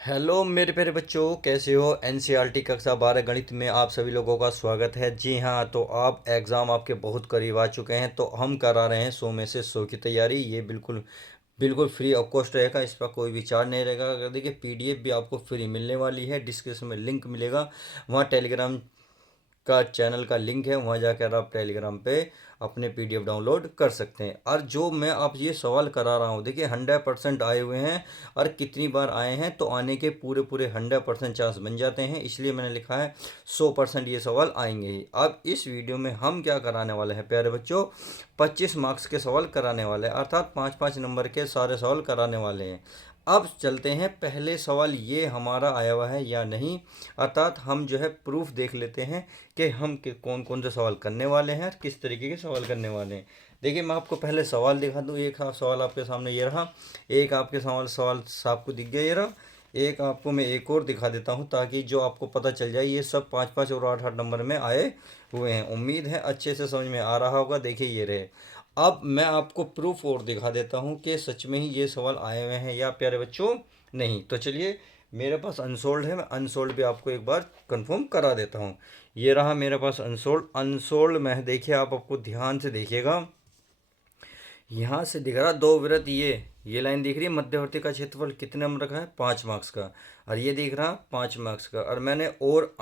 Hello मेरे प्यारे बच्चों, कैसे हो। एनसीईआरटी कक्षा 12 गणित में आप सभी लोगों का स्वागत है। जी हाँ, तो आप एग्ज़ाम आपके बहुत करीब आ चुके हैं, तो हम करा रहे हैं 100 में से 100 की तैयारी। ये बिल्कुल बिल्कुल फ्री ऑफ कॉस्ट रहेगा, इस पर कोई भी चार्ज नहीं रहेगा। अगर देखिए पीडीएफ भी आपको फ्री मिलने वाली है, डिस्क्रिप्शन में लिंक मिलेगा। वहाँ टेलीग्राम का चैनल का लिंक है, वहाँ जाकर आप टेलीग्राम पे अपने पीडीएफ डाउनलोड कर सकते हैं। और जो मैं आप ये सवाल करा रहा हूँ, देखिए 100% आए हुए हैं। और कितनी बार आए हैं, तो आने के पूरे पूरे 100% चांस बन जाते हैं, इसलिए मैंने लिखा है 100% ये सवाल आएंगे ही। अब इस वीडियो में हम क्या कराने वाले हैं प्यारे बच्चों, 25 मार्क्स के सवाल कराने वाले हैं, अर्थात 5-5 नंबर के सारे सवाल कराने वाले हैं। अब चलते हैं, पहले सवाल ये हमारा आया हुआ है या नहीं, अर्थात हम जो है प्रूफ देख लेते हैं कि हम कौन कौन से सवाल करने वाले हैं और किस तरीके के सवाल करने वाले हैं। देखिए मैं आपको पहले सवाल दिखा दूं। एक सवाल आपके सामने ये रहा, एक आपके सवाल सवाल आपको दिख गया ये रहा, एक आपको मैं एक और दिखा देता हूं, ताकि जो आपको पता चल जाए ये सब 5-5 और 8-8 नंबर में आए हुए हैं। उम्मीद है अच्छे से समझ में आ रहा होगा। देखिए ये रहे। अब मैं आपको प्रूफ और दिखा देता हूं कि सच में ही ये सवाल आए हुए हैं या प्यारे बच्चों नहीं। तो चलिए, मेरे पास अनसोल्ड है, मैं अनसोल्ड भी आपको एक बार कंफर्म करा देता हूँ। ये रहा मेरे पास अनसोल्ड। अनसोल्ड में देखिए, आप आपको ध्यान से देखिएगा, यहाँ से दिख रहा दो वृत्त, ये लाइन दिख रही है, मध्यवर्ती का क्षेत्रफल कितने नंबर का है, 5 मार्क्स का। और ये दिख रहा 5 मार्क्स का। और मैंने और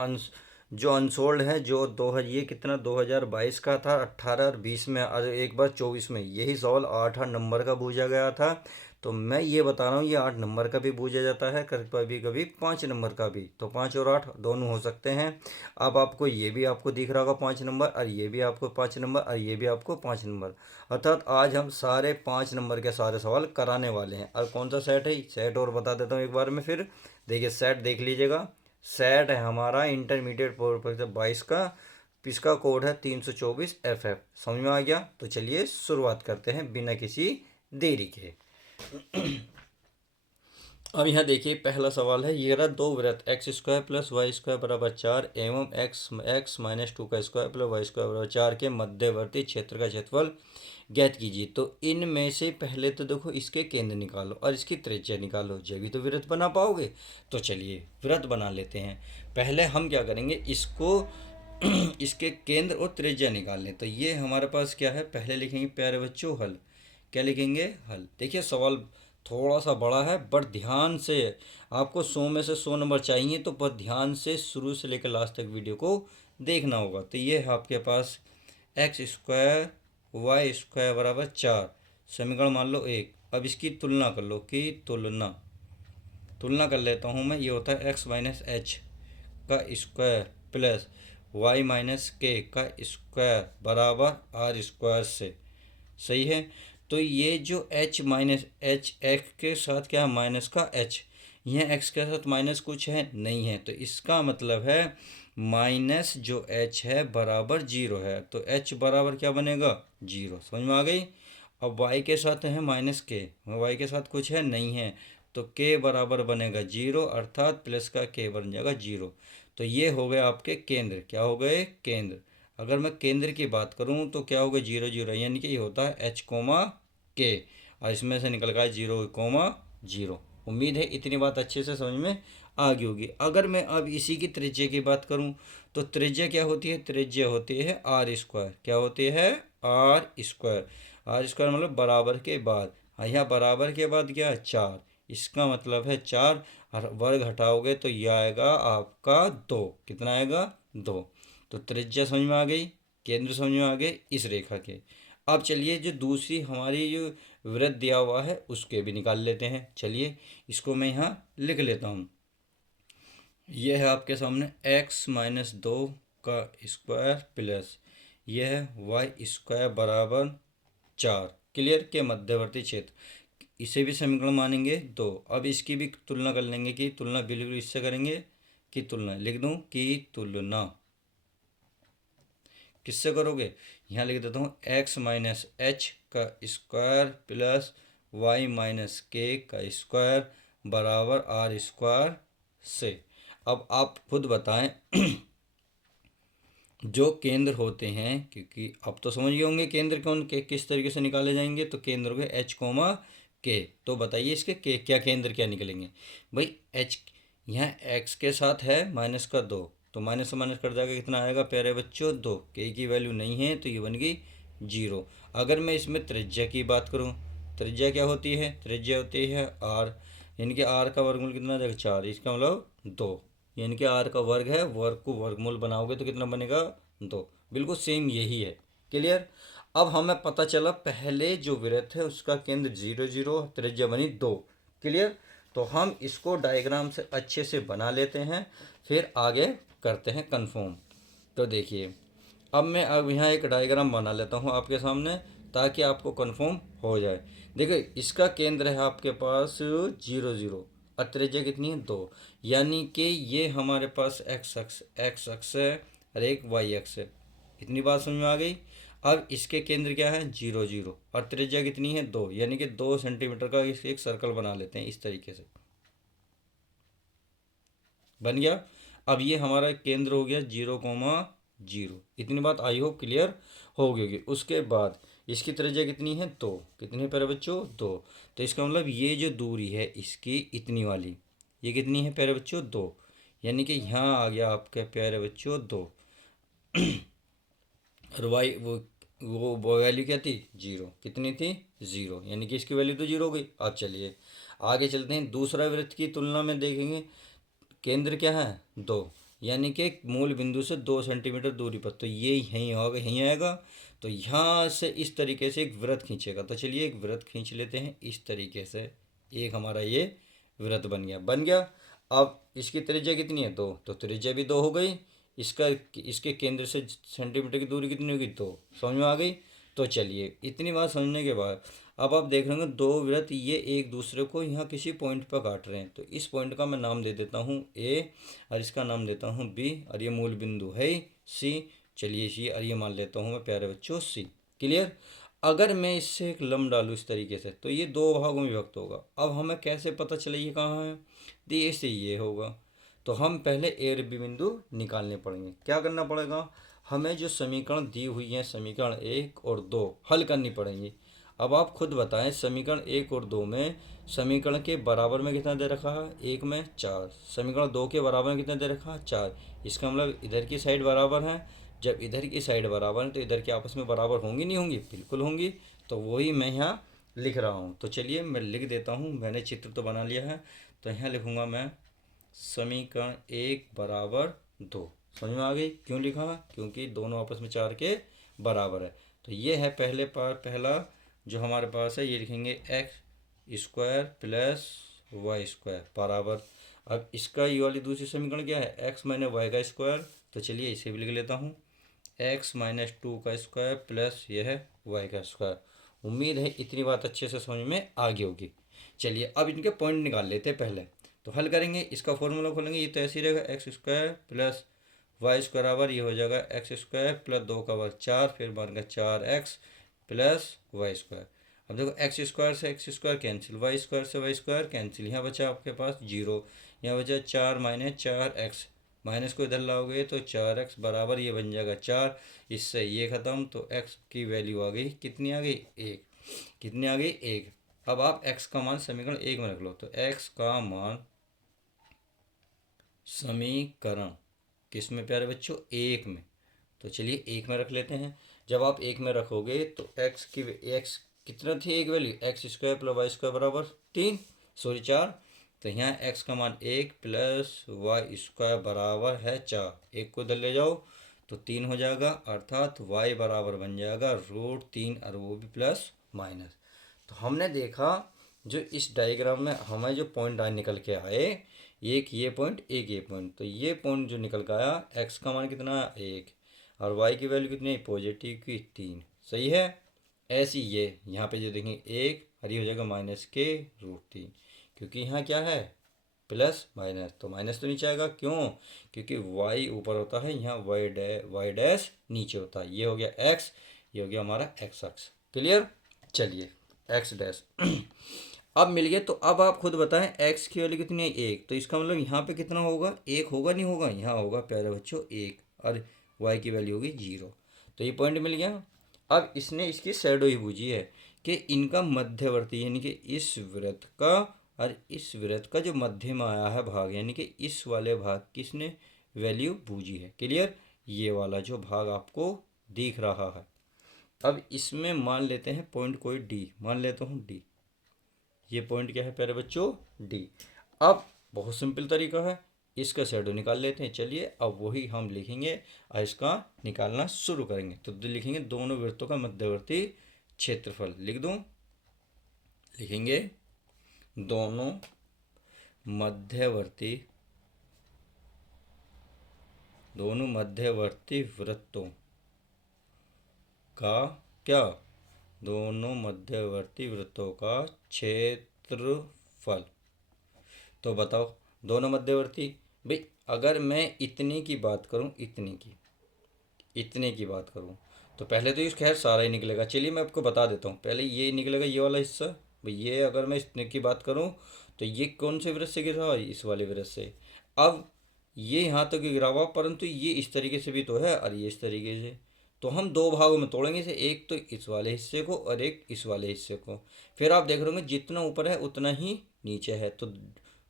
जो अनसोल्ड है, जो ये कितना 2022 का था, 18 और 20 में, और एक बार 24 में, यही सवाल 8-8 नंबर का पूछा गया था। तो मैं ये बता रहा हूँ, ये 8 नंबर का भी पूछा जाता है, कभी कभी 5 नंबर का भी। तो 5 और 8 दोनों हो सकते हैं। अब आपको ये भी आपको दिख रहा होगा 5 नंबर, और ये भी आपको 5 नंबर, और ये भी आपको 5 नंबर। अर्थात आज हम सारे 5 नंबर के सारे सवाल कराने वाले हैं। और कौन सा सेट है, सेट और बता देता हूँ एक बार में फिर। देखिए सेट देख लीजिएगा, सेट है हमारा इंटरमीडिएट परीक्षा 22 का। इसका कोड है 324FF। समझ में आ गया। तो चलिए शुरुआत करते हैं बिना किसी देरी के। अब यहाँ देखिए पहला सवाल है, ये रहा दो वृत्त x² + y² = 4 एवं x - 2 का स्क्वायर प्लस y² = 4 के मध्यवर्ती क्षेत्र का क्षेत्रफल ज्ञात कीजिए। तो इनमें से पहले तो देखो इसके केंद्र निकालो और इसकी त्रिज्या निकालो, जब भी तो वृत्त बना पाओगे। तो चलिए वृत्त बना लेते हैं। पहले हम क्या करेंगे, इसको इसके केंद्र और त्रिज्या निकाल लें। तो ये हमारे पास क्या है, पहले लिखेंगे प्यारे बच्चों हल। क्या लिखेंगे, हल। देखिए सवाल थोड़ा सा बड़ा है, बट ध्यान से, आपको 100 में से 100 नंबर चाहिए, तो बहुत ध्यान से शुरू से लेकर लास्ट तक वीडियो को देखना होगा। तो ये है आपके पास x² y² = 4, समीकरण मान लो 1। अब इसकी तुलना कर लो, कि तुलना कर लेता हूँ मैं। ये होता है x - h का स्क्वायर प्लस y - k का स्क्वायर बराबर r² से। सही है। तो ये जो h -h, x के साथ क्या है, माइनस का h, यह x के साथ माइनस कुछ है नहीं है, तो इसका मतलब है माइनस जो h है बराबर 0 है। तो h बराबर क्या बनेगा, 0। समझ में आ गई। अब y के साथ है -k, y के साथ कुछ है नहीं है, तो k बराबर बनेगा 0, अर्थात प्लस का k बन जाएगा 0। तो ये हो गए आपके केंद्र। क्या हो गए, केंद्र। अगर मैं केंद्र की बात करूं तो क्या होगा, 0 0, यानी कि ये होता है h, k, और इसमें से निकल गया 0, 0। उम्मीद है इतनी बात अच्छे से समझ में आ गई होगी। अगर मैं अब इसी की त्रिज्या की बात करूं, तो त्रिज्या क्या होती है, त्रिज्या होती है r²। क्या होती है, r²। r² मतलब बराबर के बाद। यहाँ बराबर के बाद क्या है, 4। इसका मतलब है 4, और वर्ग हटाओगे तो यह आएगा आपका 2। कितना आएगा, 2। तो त्रिज्या समझ में आ गई, केंद्र समझ में आ गए इस रेखा के। अब चलिए जो दूसरी हमारी जो वृत्त दिया हुआ है उसके भी निकाल लेते हैं। चलिए इसको मैं यहाँ लिख लेता हूँ। यह है आपके सामने x - 2 का स्क्वायर प्लस यह है y² बराबर 4, क्लियर, के मध्यवर्ती क्षेत्र। इसे भी समीकरण मानेंगे 2। अब इसकी भी तुलना कर लेंगे, कि तुलना बिल्कुल इससे करेंगे, कि तुलना लिख दूं, कि तुलना किससे करोगे, यहाँ लिख देता हूँ x - h का स्क्वायर प्लस y - k का स्क्वायर बराबर r² से। अब आप खुद बताएं जो केंद्र होते हैं, क्योंकि अब तो समझ गए होंगे केंद्र कौन के किस तरीके से निकाले जाएंगे। तो केंद्र हो गए h, के। तो बताइए इसके के क्या केंद्र क्या निकलेंगे भाई। एच यहाँ एक्स के साथ है माइनस का 2, तो माइनस से माइनस कट जाएगा, कितना आएगा प्यारे बच्चों 2। के की वैल्यू नहीं है तो ये बन गई 0। अगर मैं इसमें त्रिज्या की बात करूँ, त्रिज्या क्या होती है, त्रिज्या होती है आर, यानी कि आर का वर्गमूल कितना आ जाएगा 4, इसका मतलब 2, यानी कि आर का वर्ग है, वर्ग को वर्गमूल बनाओगे तो कितना बनेगा 2। बिल्कुल सेम यही है। क्लियर। अब हमें पता चला पहले जो वृत्त है उसका केंद्र 0 0, त्रिज्या बनी 2। क्लियर। तो हम इसको डायग्राम से अच्छे से बना लेते हैं, फिर आगे करते हैं कन्फर्म। तो देखिए अब यहाँ एक डायग्राम बना लेता हूँ आपके सामने, ताकि आपको कन्फर्म हो जाए। देखिए इसका केंद्र है आपके पास 0 0, और त्रिज्या कितनी है 2, यानी कि ये हमारे पास एक्स अक्ष है और एक वाई अक्ष है। इतनी बात समझ में आ गई। अब इसके केंद्र क्या है 0 0, और त्रिज्या कितनी है 2, यानी कि 2 सेंटीमीटर का एक सर्कल बना लेते हैं इस तरीके से। बन गया। अब ये हमारा केंद्र हो गया 0,0। इतनी बात आई होप क्लियर हो गई होगी। उसके बाद इसकी त्रिज्या कितनी है 2, कितनी है प्यारे बच्चों 2। तो इसका मतलब ये जो दूरी है इसकी इतनी वाली, ये कितनी है प्यारे बच्चों 2, यानी कि यहाँ आ गया आपके प्यारे बच्चों 2। और वाई वो वैल्यू क्या थी 0, कितनी थी 0, यानी कि इसकी वैल्यू तो 0 हो गई। अब चलिए आगे चलते हैं, दूसरा वृत्त की तुलना में देखेंगे। केंद्र क्या है 2, यानी कि मूल बिंदु से 2 सेंटीमीटर दूरी पर, तो ये यहीं होगा, यहीं आएगा। तो यहाँ से इस तरीके से एक वृत्त खींचेगा। तो चलिए एक वृत्त खींच लेते हैं इस तरीके से, एक हमारा ये वृत्त बन गया। अब इसकी त्रिज्या कितनी है 2, तो त्रिज्या भी 2 हो गई। इसका इसके केंद्र से सेंटीमीटर की दूरी कितनी होगी 2, समझ में आ गई। तो चलिए इतनी बात समझने के बाद अब आप देख रहे होंगे दो वृत्त ये एक दूसरे को यहाँ किसी पॉइंट पर काट रहे हैं। तो इस पॉइंट का मैं नाम दे देता हूँ ए, और इसका नाम देता हूँ बी, और ये मूल बिंदु है सी। चलिए सी, और ये मान लेता हूँ मैं प्यारे बच्चों सी। क्लियर। अगर मैं इससे एक लंब डालूँ इस तरीके से, तो ये दो भागों में विभक्त होगा। अब हमें कैसे पता चले ये कहाँ है, तो ये से ये होगा। तो हम पहले ए और बी बिंदु निकालने पड़ेंगे। क्या करना पड़ेगा, हमें जो समीकरण दी हुई है समीकरण 1 और 2 हल करनी पड़ेंगी। अब आप खुद बताएं, समीकरण 1 और 2 में समीकरण के बराबर में कितना दे रखा है, 1 में 4, समीकरण 2 के बराबर में कितना दे रखा है 4। इसका मतलब इधर की साइड बराबर है। जब इधर की साइड बराबर है तो इधर की आपस में बराबर होंगी नहीं होंगी, बिल्कुल होंगी। तो वही मैं यहाँ लिख रहा हूँ। तो चलिए मैं लिख देता हूँ, मैंने चित्र तो बना लिया है। तो यहाँ लिखूँगा मैं समीकरण 1 बराबर 2। समझ में आ गई क्यों लिखा, क्योंकि दोनों आपस में 4 के बराबर है। तो ये है पहला जो हमारे पास है, ये लिखेंगे X square plus Y square बराबर। अब इसका ये वाली दूसरी समीकरण क्या है, एक्स माइनस वाई का स्क्वायर। तो चलिए इसे भी लिख लेता हूँ, एक्स माइनस 2 का स्क्वायर प्लस यह है वाई का स्क्वायर। उम्मीद है इतनी बात अच्छे से समझ में आ गई होगी। चलिए अब इनके पॉइंट निकाल लेते हैं पहले। तो हल करेंगे, इसका फॉर्मूला खोलेंगे, ये तो ऐसे ही रहेगा, X square plus Y square बराबर ये हो जाएगा एक्स स्क्वायर प्लस 2 का वर्ग 4, फिर बनेगा 4x प्लस वाई स्क्वायर। अब देखो एक्स स्क्वायर से X square cancel, Y square से वाई स्क्वायर कैंसिल, यहाँ बचा आपके पास 0, यहाँ बचा 4 माइनस 4x, माइनस को इधर लाओगे तो 4x बराबर ये बन जाएगा 4। इससे ये ख़त्म, तो x की वैल्यू आ गई, कितनी आ गई 1, कितनी आ गई 1। अब आप x का मान समीकरण 1 में रख लो। तो x का मान समीकरण किस में प्यारे बच्चों 1 में। तो चलिए 1 में रख लेते हैं। जब आप 1 में रखोगे तो x कितना थी एक value, X square plus Y square बराबर 4। तो यहाँ x का मान 1 प्लस वाई स्क्वायर बराबर है 4, एक को इधर ले जाओ तो 3 हो जाएगा, अर्थात y बराबर बन जाएगा √3, और वो भी प्लस माइनस। तो हमने देखा जो इस डायग्राम में हमें जो पॉइंट निकल के आए, एक ये पॉइंट एक ये पॉइंट, तो ये पॉइंट जो निकल के आया x का मान कितना 1, और y की वैल्यू कितनी है पॉजिटिव की 3। सही है। ऐसी ये यहाँ पे जो देखेंगे 1 और ये हो जाएगा -√3, क्योंकि यहाँ क्या है प्लस माइनस, तो माइनस तो नीचे आएगा, क्यों, क्योंकि y ऊपर होता है, यहाँ y डैश नीचे होता है। ये हो गया x, ये हो गया हमारा x अक्ष। क्लियर। चलिए x डैश अब मिल गया। तो अब आप खुद बताएं x की वैल्यू कितनी है 1, तो इसका मतलब यहाँ पे कितना होगा 1 होगा नहीं होगा, यहाँ होगा प्यारे बच्चों 1, और y की वैल्यू होगी 0। तो ये पॉइंट मिल गया। अब इसने इसकी शैडो ही बूझी है, कि इनका मध्यवर्ती यानी कि इस वृत्त का और इस वृत्त का जो मध्य में आया है भाग, यानी कि इस वाले भाग किसने वैल्यू बूझी है। क्लियर, ये वाला जो भाग आपको दिख रहा है। अब इसमें मान लेते हैं पॉइंट कोई डी, मान लेता हूँ डी। ये पॉइंट क्या है प्यारे बच्चों, डी। अब बहुत सिंपल तरीका है, इसका शैडो निकाल लेते हैं। चलिए अब वही हम लिखेंगे और इसका निकालना शुरू करेंगे। तो लिखेंगे दोनों वृत्तों का मध्यवर्ती क्षेत्रफल, लिख दूं, लिखेंगे दोनों मध्यवर्ती वृत्तों का क्या, दोनों मध्यवर्ती वृत्तों का क्षेत्रफल। तो बताओ दोनों मध्यवर्ती, भाई अगर मैं इतने की बात करूं, इतने की बात करूं तो पहले तो इस खैर सारा ही निकलेगा। चलिए मैं आपको बता देता हूं, पहले ये निकलेगा ये वाला हिस्सा। भाई ये अगर मैं इतने की बात करूं तो ये कौन से वृत्त से गिर रहा है, इस वाले वृत्त से। अब ये यहाँ तक गिरा हुआ, परंतु ये इस तरीके से भी तो है और ये इस तरीके से। तो हम दो भागों में तोड़ेंगे इसे, एक तो इस वाले हिस्से को और एक इस वाले हिस्से को। फिर आप देख रहे होंगे जितना ऊपर है उतना ही नीचे है, तो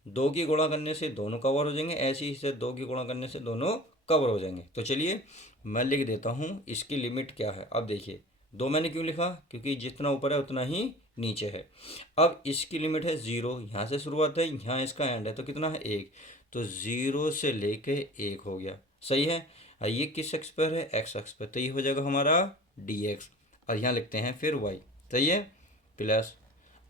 दो की गुणा करने से दोनों कवर हो जाएंगे, ऐसे ही से दो की गुणा करने से दोनों कवर हो जाएंगे। तो चलिए मैं लिख देता हूँ इसकी लिमिट क्या है। अब देखिए दो मैंने क्यों लिखा, क्योंकि जितना ऊपर है उतना ही नीचे है। अब इसकी लिमिट है ज़ीरो, यहाँ से शुरुआत है, यहाँ इसका एंड है, तो कितना है एक। तो ज़ीरो से लेके एक हो गया, सही है। और ये किस अक्ष पर है, एक्स अक्ष पर, तो ये हो जाएगा हमारा डी एक्स। और यहाँ लिखते हैं फिर वाई, सही है, प्लस।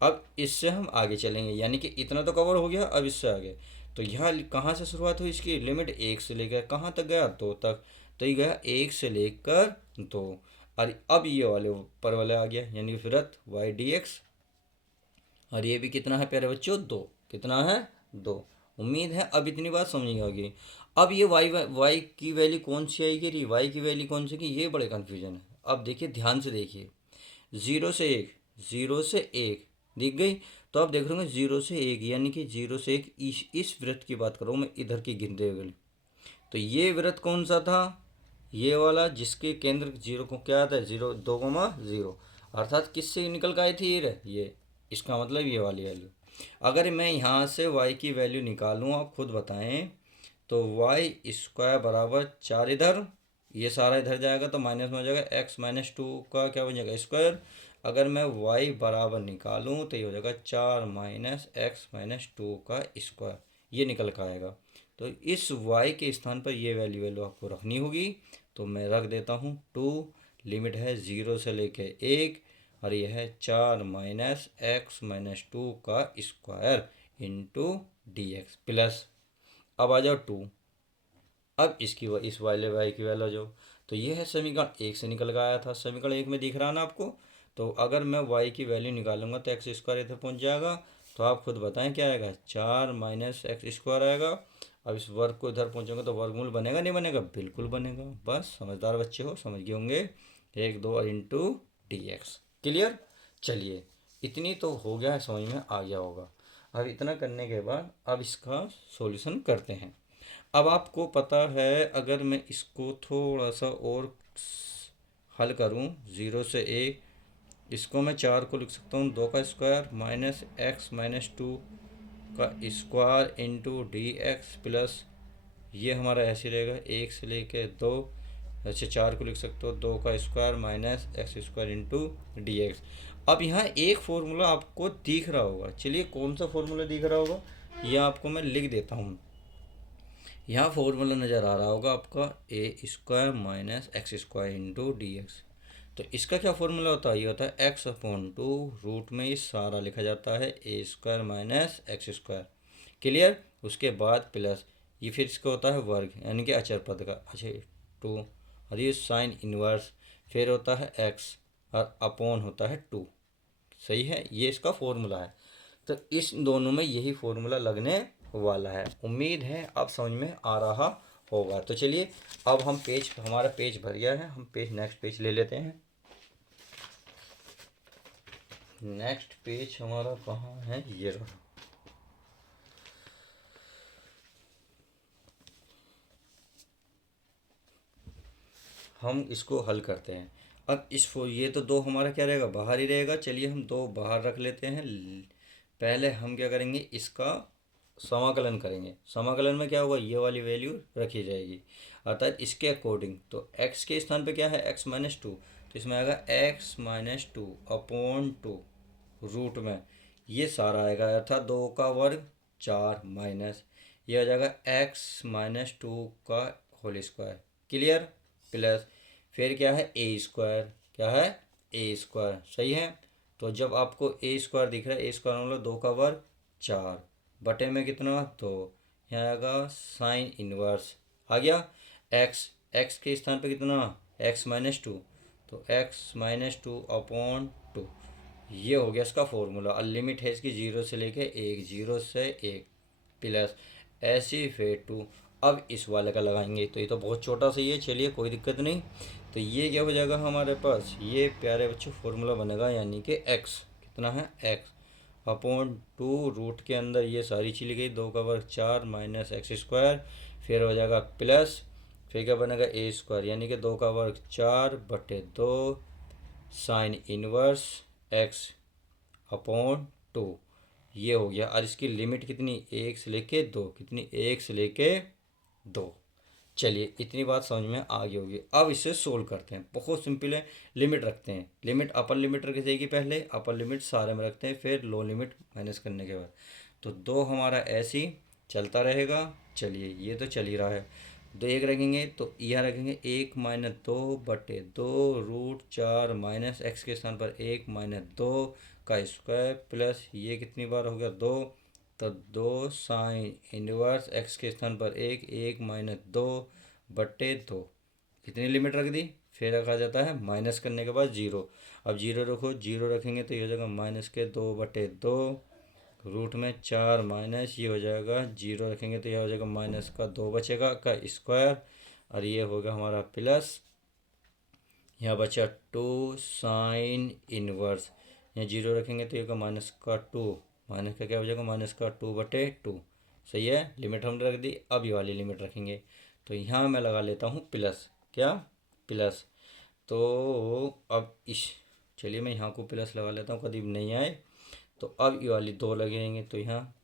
अब इससे हम आगे चलेंगे, यानी कि इतना तो कवर हो गया, अब इससे आगे। तो यहाँ कहाँ से शुरुआत हुई, इसकी लिमिट एक से लेकर कहाँ तक गया, दो तक। तो ये गया एक से लेकर दो। और अब ये वाले ऊपर वाले आ गया, यानी कि वृत्त वाई डी एक्स। और ये भी कितना है प्यारे बच्चों, दो। कितना है, दो। उम्मीद है अब इतनी बात समझ होगी। अब ये वाई की वैल्यू कौन सी आएगी, वाई की वैल्यू कौन सी की, ये बड़े कन्फ्यूजन है। अब देखिए ध्यान से देखिए, ज़ीरो से एक, ज़ीरो से एक दिख गई। तो आप देख रहे होंगे ज़ीरो से एक, यानी कि ज़ीरो से एक इस वृत्त की बात कर रहा हूँ मैं, इधर की गिनते हुए। तो ये वृत्त कौन सा था, ये वाला जिसके केंद्र जीरो को क्या आता है, जीरो, 2,0, अर्थात किससे निकल के आई थी ये। इसका मतलब ये वाली वैल्यू। अगर मैं यहाँ से y की वैल्यू निकालूँ, आप खुद बताएं, तो वाई स्क्वायर बराबर 4, इधर ये सारा इधर जाएगा तो माइनस में हो जाएगा, x-2 का क्या बन जाएगा, स्क्वायर। अगर मैं y बराबर निकालूँ तो ये हो जाएगा 4 माइनस x-2 का स्क्वायर, ये निकल कर आएगा। तो इस y के स्थान पर ये वैल्यू आपको रखनी होगी। तो मैं रख देता हूँ 2, लिमिट है 0 से लेके 1, और यह है 4 माइनस x-2 का square into D x, plus. अब आ जाओ 2, अब इस वाले y की वैल्यू जो, तो ये है समीकरण एक से निकल कर आया था, समीकरण एक में दिख रहा ना आपको। तो अगर मैं y की वैल्यू निकालूंगा तो एक्स स्क्वायर इधर पहुंच जाएगा। तो आप खुद बताएं क्या आएगा, 4 माइनस एक्स स्क्वायर आएगा। अब इस वर्ग को इधर पहुंचेंगे तो वर्गमूल बनेगा नहीं बनेगा, बिल्कुल बनेगा। बस समझदार बच्चे हो, समझ गए होंगे, 1 2 इंटू डी एक्स। क्लियर, चलिए इतनी तो हो गया है, समझ में आ गया होगा। अब इतना करने के बाद अब इसका सॉल्यूशन करते हैं। अब आपको पता है, अगर मैं इसको थोड़ा सा और हल करूं, 0 से 1, इसको मैं 4 को लिख सकता हूँ 2 का स्क्वायर माइनस x-2 का square into D x, plus ये हमारा ऐसे रहेगा 1 से लेके 2, अच्छा 4 को लिख सकते हो 2 का square minus X square into D x. अब यहाँ एक फॉर्मूला आपको दिख रहा होगा, चलिए कौन सा फॉर्मूला दिख रहा होगा ये आपको मैं लिख देता हूँ। यहाँ फॉर्मूला नज़र आ रहा होगा आपका, A square minus X square into D X. तो इसका क्या फॉर्मूला होता है, ये होता है x/2, रूट में ये सारा लिखा जाता है A square minus X square. Clear, उसके बाद प्लस ये फिर इसका होता है वर्ग, यानी कि अचर पद का, अच्छा 2, और ये साइन इनवर्स, फिर होता है x और अपॉन होता है 2। सही है, ये इसका फॉर्मूला है। तो इस दोनों में यही फॉर्मूला लगने वाला है। उम्मीद है अब समझ में आ रहा होगा। तो चलिए अब हम पेज, हमारा पेज भर गया है, हम पेज नेक्स्ट पेज ले लेते हैं। नेक्स्ट पेज हमारा कहाँ है, ये रहा। हम इसको हल करते हैं। अब ये तो दो हमारा क्या रहेगा, बाहर ही रहेगा। चलिए हम दो बाहर रख लेते हैं। पहले हम क्या करेंगे, इसका समाकलन करेंगे। समाकलन में क्या होगा, ये वाली वैल्यू रखी जाएगी, अर्थात इसके अकॉर्डिंग। तो x के स्थान पे क्या है, x-2, तो इसमें आएगा x-2 अपॉन 2 रूट में ये सारा आएगा, अर्थात 2 का वर्ग 4 माइनस ये हो जाएगा x-2 का होल स्क्वायर। क्लियर। प्लस फिर क्या है, ए स्क्वायर, क्या है, ए स्क्वायर। सही है। तो जब आपको ए स्क्वायर दिख रहा है, ए स्क्वायर मतलब 2 का वर्ग 4 बटे में कितना, तो यहाँ आएगा साइन इनवर्स आ गया। एक्स एक्स के स्थान पे कितना, x-2, तो x-2 अपॉन 2 ये हो गया इसका फॉर्मूला। और लिमिट है इसकी 0 से लेके 1, 0 से 1 प्लस ऐसी फिर 2। अब इस वाले का लगाएंगे, तो ये तो बहुत छोटा सा ही है, चलिए कोई दिक्कत नहीं। तो ये क्या हो जाएगा हमारे पास, ये प्यारे बच्चों फॉर्मूला बनेगा, यानी कि x कितना है, x अपॉन 2 रूट के अंदर ये सारी चली गई, 2 का वर्ग 4 माइनस एक्स स्क्वायर, फिर हो जाएगा प्लस, फिर क्या बनेगा ए स्क्वायर, यानी कि 2 का वर्ग 4 बटे 2 साइन इनवर्स एक्स अपॉन 2 ये हो गया। और इसकी लिमिट कितनी, 1 से लेके 2, कितनी, 1 से लेके 2। चलिए इतनी बात समझ में आ गई होगी। अब इसे सोल्व करते हैं, बहुत सिंपल है। लिमिट रखते हैं, लिमिट अपर लिमिट रखी जाएगी, पहले अपर लिमिट सारे में रखते हैं, फिर लो लिमिट माइनस करने के बाद। तो 2 हमारा ऐसे ही चलता रहेगा। चलिए ये तो चल ही रहा है। 2 1 रखेंगे तो यहाँ रखेंगे 1-2 बटे 2 रूट 4 माइनस एक्स के स्थान पर 1-2 का स्क्वायर प्लस ये कितनी बार हो गया, 2, तो 2 साइन इनवर्स एक्स के स्थान पर 1-2 बटे 2 इतनी लिमिट रख दी। फिर रखा जाता है माइनस करने के बाद 0। अब 0 रखो, 0 रखेंगे तो ये हो जाएगा -2/2 रूट में 4 माइनस ये हो जाएगा, 0 रखेंगे तो यह हो जाएगा -2 बचेगा का स्क्वायर, और ये होगा हमारा प्लस, यहाँ बचा 2 साइन इनवर्स, यहाँ 0 रखेंगे तो ये होगा -2, माइनस का क्या हो जाएगा, -2/2। सही है, लिमिट हमने रख दी। अब ये वाली लिमिट रखेंगे, तो यहाँ मैं लगा लेता हूँ प्लस, क्या, प्लस। तो अब इस, चलिए मैं यहाँ को प्लस लगा लेता हूँ, कभी नहीं आए। तो अब ये वाली 2 लगेंगे, तो यहाँ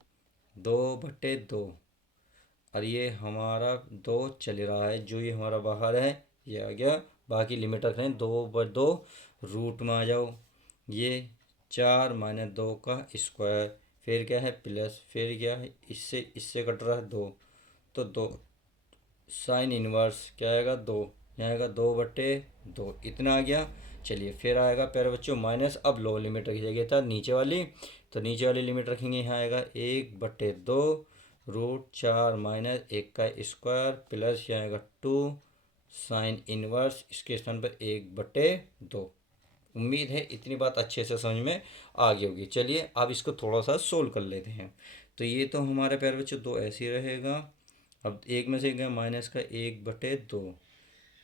2/2, और ये हमारा 2 चल रहा है, जो ये हमारा बाहर है ये आ गया। बाकी लिमिट रख रहे हैं, 2/2 रूट में आ जाओ, ये 4-2 का स्क्वायर, फिर क्या है प्लस, फिर क्या है, इससे कट रहा है 2, तो 2 साइन इनवर्स क्या आएगा, 2, यहाँ आएगा 2/2 इतना आ गया। चलिए फिर आएगा प्यारे बच्चों माइनस। अब लो लिमिट रखी जाएगी था नीचे वाली, तो नीचे वाली लिमिट रखेंगे, यहाँ आएगा 1/2 रूट 4 माइनस 1 का स्क्वायर प्लस यहाँ आएगा 2 साइन इनवर्स इसके स्थान पर 1/2। उम्मीद है इतनी बात अच्छे से समझ में आ गई होगी। चलिए अब इसको थोड़ा सा सोल्व कर लेते हैं। तो ये तो हमारे प्यारे बच्चों 2 ऐसे ही रहेगा। अब एक में से गया माइनस का 1/2,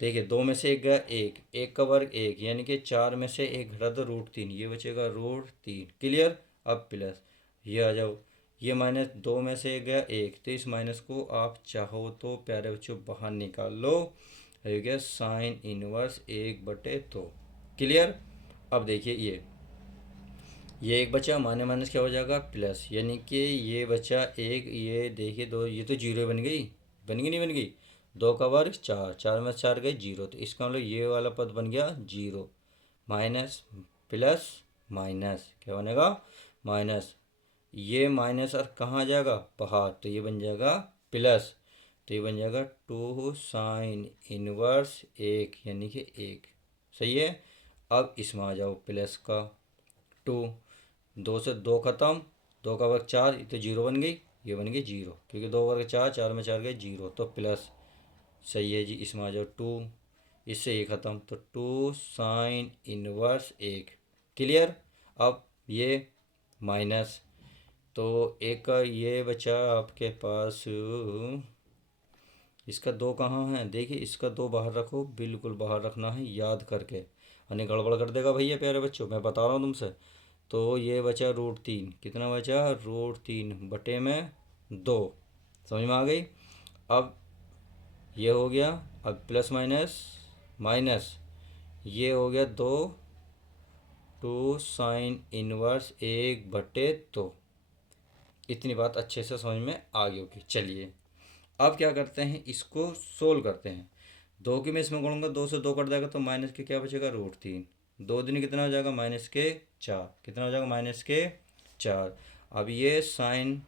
देखिए 2 में से 1 गया 1, 1 का वर्ग 1, यानी कि 4 में से 1 घटा तो √3, ये बचेगा √3। क्लियर। अब प्लस ये आ जाओ, ये -2 में से 1 गया 1, तो इस माइनस को आप चाहो तो प्यारे बच्चों बाहर निकाल लो, हो गया साइन इनवर्स 1/2। क्लियर। अब देखिए ये एक बचा, माने माइनस क्या हो जाएगा प्लस, यानी कि ये बचा 1, ये देखिए 2, ये तो 0 बन गई, नहीं बन गई, 2 का वर्ग 4, 4 में 4 गए 0, तो इसका मतलब ये वाला पद बन गया 0, माइनस प्लस माइनस क्या बनेगा, माइनस, ये माइनस और कहाँ जाएगा बाहर, तो ये बन जाएगा प्लस, तो ये बन जाएगा 2 साइन इनवर्स 1, यानी कि 1। सही है। अब इसमें आ जाओ प्लस का 2, 2 से 2 खत्म, 2 का वर्ग 4, तो 0 बन गई, ये बन गई 0, क्योंकि 2 वर्ग 4, 4 में 4 गए 0, तो प्लस। सही है जी, इसमें आ जाओ 2, इससे ये ख़त्म, तो 2 साइन इनवर्स 1। क्लियर। अब ये माइनस, तो एक का ये बचा आपके पास, इसका 2 कहाँ है, देखिए इसका 2 बाहर रखो, बिल्कुल बाहर रखना है याद करके, यानी गड़बड़ कर देगा भैया प्यारे बच्चों, मैं बता रहा हूँ तुमसे। तो ये बचा √3, कितना बचा, √3 बटे में 2। समझ में आ गई। अब ये हो गया, अब प्लस माइनस माइनस, ये हो गया 2 साइन इनवर्स 1/2। इतनी बात अच्छे से समझ में आ गई होगी। चलिए अब क्या करते हैं, इसको सोल्व करते हैं। 2 की मैं इसमें गुणूंगा, 2 से 2 कट जाएगा तो माइनस के क्या बचेगा, √3। 2 दिन कितना हो जाएगा, -4। कितना हो जाएगा, -4। अब ये साइन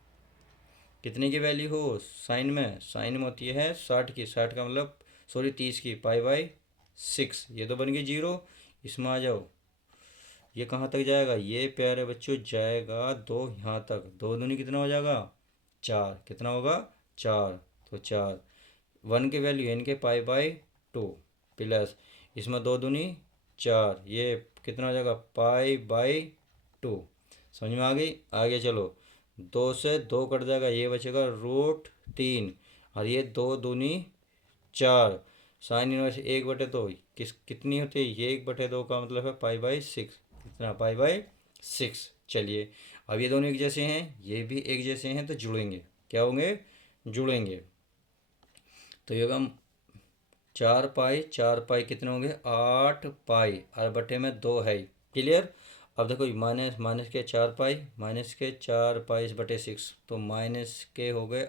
कितने की वैल्यू हो, साइन में होती है 60 की, 60 का मतलब सॉरी 30 की, π/6। ये तो बन गई 0। इसमें आ जाओ, ये कहाँ तक जाएगा, ये प्यारे बच्चों जाएगा 2 यहाँ तक। 2 दूनी कितना हो जाएगा, 4। कितना होगा, 4। तो 4, 1 की वैल्यू यानी कि π/2 प्लस इसमें 2 दूनी 4, ये कितना हो जाएगा, π/2। समझ में आ गई। आगे चलो, 2 से 2 कट जाएगा, ये बचेगा √3। और ये 2 दूनी 4, साइन इनवर्स 1/2 कितनी होती है, ये 1/2 का मतलब है π/6। कितना, π/6। चलिए अब ये दोनों एक जैसे हैं, ये भी एक जैसे हैं, तो जुड़ेंगे। क्या होंगे, जुड़ेंगे। तो ये होगा 4 पाई कितने होंगे, 8 पाई, और बटे में 2 है। क्लियर। अब देखो माइनस माइनस के 4 पाई, -4 पाई/6, तो माइनस के हो गए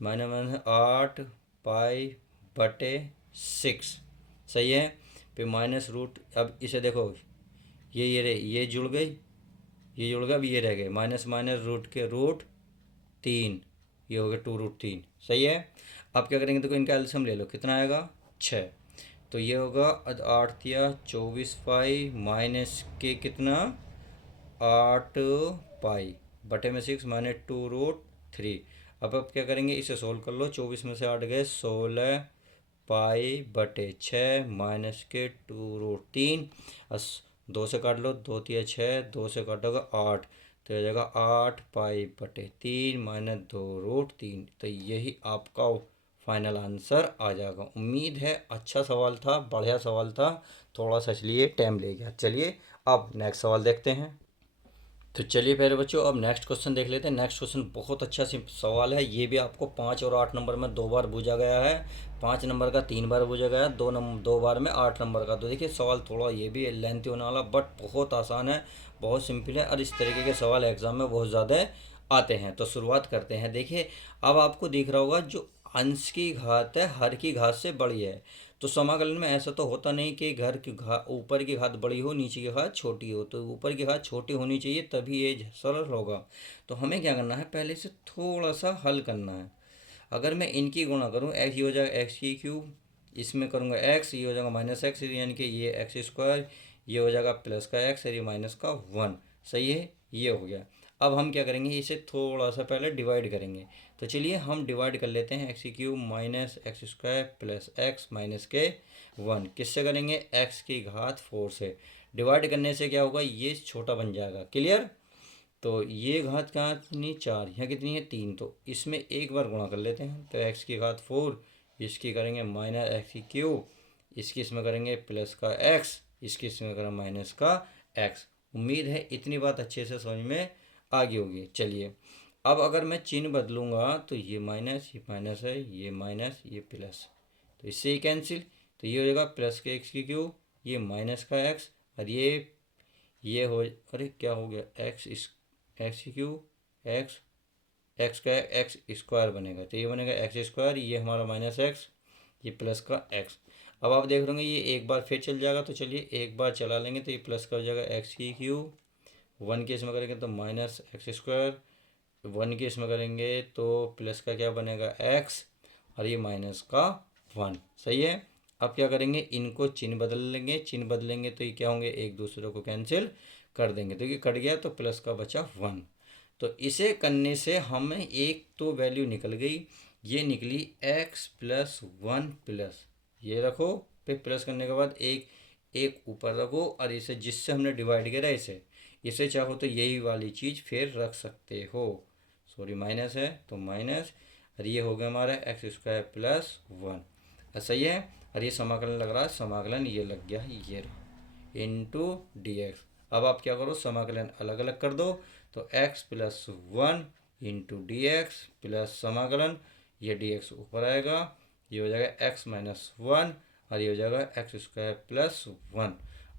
माइनस माइनस 8 पाई/6। सही है। फिर माइनस रूट, अब इसे देखो, ये जुड़ गई, ये जुड़ गया, अब ये रह गए, माइनस माइनस रूट के √3, ये हो गया 2√3। सही है। अब क्या करेंगे, देखो इनका एल्सियम ले लो, कितना आएगा, 6। तो ये होगा 8 × 3 = 24 पाई, माइनस के कितना, 8 पाई बटे में 6, -2√3। अब क्या करेंगे, इसे सोल्व कर लो। 24 में से 8 गए, 16 पाई/6 माइनस के 2√3। 2 से काट लो, 2 तिया 6, 2 से काटोगे 8, तो हो जाएगा 8 पाई/3 -2√3। तो यही आपका फाइनल आंसर आ जाएगा। उम्मीद है अच्छा सवाल था, बढ़िया सवाल था, थोड़ा सा इसलिए टाइम ले गया। चलिए अब नेक्स्ट सवाल देखते हैं। तो चलिए प्यारे बच्चों, अब नेक्स्ट क्वेश्चन देख लेते हैं। नेक्स्ट क्वेश्चन बहुत अच्छा सवाल है। ये भी आपको 5 और 8 नंबर में 2 बार पूछा गया है। 5 नंबर का 3 बार पूछा गया है, 2 बार में 8 नंबर का। तो देखिए सवाल थोड़ा ये भी लेंथी होने वाला, बट बहुत आसान है, बहुत सिंपल है, और इस तरीके के सवाल एग्जाम में बहुत ज़्यादा आते हैं। तो शुरुआत करते हैं। देखिए अब आपको दिख रहा होगा, जो अंश की घात है हर की घात से बड़ी है। तो समाकलन में ऐसा तो होता नहीं कि घर की घात, ऊपर की घात बड़ी हो नीचे की घात छोटी हो। तो ऊपर की घात छोटी होनी चाहिए, तभी ये सरल होगा। तो हमें क्या करना है, पहले से थोड़ा सा हल करना है। अगर मैं इनकी गुणा करूँ, एक्स ये हो जाएगा x3, इसमें करूँगा x, ये हो जाएगा -x, यानी कि ये x², ये हो जाएगा प्लस का x, और ये माइनस का 1। सही है, ये हो गया। अब हम क्या करेंगे, इसे थोड़ा सा पहले डिवाइड करेंगे। तो चलिए हम डिवाइड कर लेते हैं, x³ - x² plus x minus के 1। किससे करेंगे, x की घात 4 से। डिवाइड करने से क्या होगा, ये छोटा बन जाएगा। क्लियर। तो ये घात कहाँ कितनी, 4, यहाँ कितनी है, 3। तो इसमें एक बार गुणा कर लेते हैं। तो x की घात 4, इसकी करेंगे -x³, इसकी इसमें करेंगे प्लस का x, इसकी इसमें करेंगे माइनस का x। उम्मीद है इतनी बात अच्छे से समझ में आ गई होगी। चलिए अब अगर मैं चिन्ह बदलूंगा, तो ये माइनस, ये माइनस है, ये माइनस, ये प्लस, तो इससे ही कैंसिल। तो ये हो जाएगा प्लस के x³, ये माइनस का x, और ये हो, अरे क्या हो गया, x³ एक्स एक्स का x² बनेगा। तो ये बनेगा x², ये हमारा -x, ये प्लस का x। अब आप देख रहे ये एक बार फिर चल जाएगा। तो चलिए एक बार चला लेंगे, तो ये प्लस का हो जाएगा x³, 1 के इसमें करेंगे तो -x², 1 के इसमें करेंगे तो प्लस का क्या बनेगा, x, और ये माइनस का 1। सही है। अब क्या करेंगे, इनको चिन्ह बदल लेंगे। चिन्ह बदलेंगे तो ये क्या होंगे, एक दूसरे को कैंसिल कर देंगे। तो ये कट गया, तो प्लस का बचा 1। तो इसे करने से हमें एक तो वैल्यू निकल गई, ये निकली x+1 प्लस, ये रखो, फिर प्लस करने के बाद एक ऊपर रखो, और इसे जिससे हमने डिवाइड किया इसे चाहो तो यही वाली चीज़ फिर रख सकते हो। सॉरी माइनस है तो माइनस, और ये हो गया हमारा x² + 1। सही है। और ये समाकलन लग रहा है, समाकलन ये लग गया है, ये *dx। अब आप क्या करो, समाकलन अलग अलग कर दो। तो x+1 * dx प्लस समाकलन, ये dx ऊपर आएगा, ये हो जाएगा x - 1, और ये हो जाएगा एक्स स्क्वायर प्लस वन,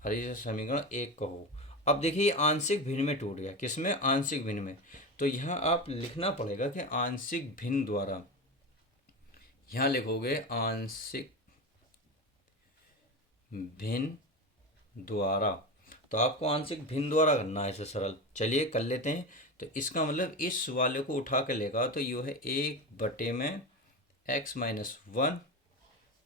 और ये समीकरण एक का हो। अब देखिए आंशिक भिन्न में टूट गया, किसमें, आंशिक भिन्न में। तो यहाँ आप लिखना पड़ेगा कि आंशिक भिन्न द्वारा, यहाँ लिखोगे आंशिक भिन्न द्वारा, तो आपको आंशिक भिन्न द्वारा करना है इसे सरल। चलिए कर लेते हैं। तो इसका मतलब इस वाले को उठा के लेगा तो ये है एक बटे में एक्स माइनस वन,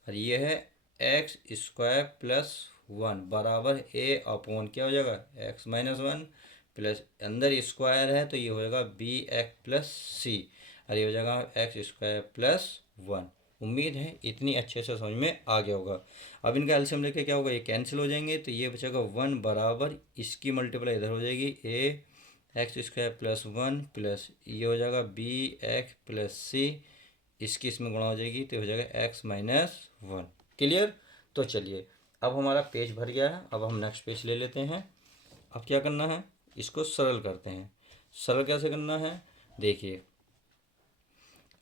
और ये है एक्स स्क्वायर प्लस वन बराबर ए अपॉन क्या हो जाएगा एक्स माइनस वन प्लस अंदर स्क्वायर है तो ये हो जाएगा बी एक्स प्लस सी, और ये हो जाएगा एक्स स्क्वायर प्लस वन। उम्मीद है इतनी अच्छे से समझ में आ गया होगा। अब इनका एलसीएम लेके क्या होगा, ये कैंसिल हो जाएंगे तो ये बचेगा वन बराबर इसकी मल्टीप्लाई इधर हो जाएगी A X square plus one plus ये हो जाएगा बी एक्स प्लस सी, इसकी इसमें गुणा हो जाएगी तो हो जाएगा एक्स माइनस वन। क्लियर। तो चलिए अब हमारा पेज भर गया है, अब हम नेक्स्ट पेज ले लेते हैं। अब क्या करना है, इसको सरल करते हैं। सरल कैसे करना है, देखिए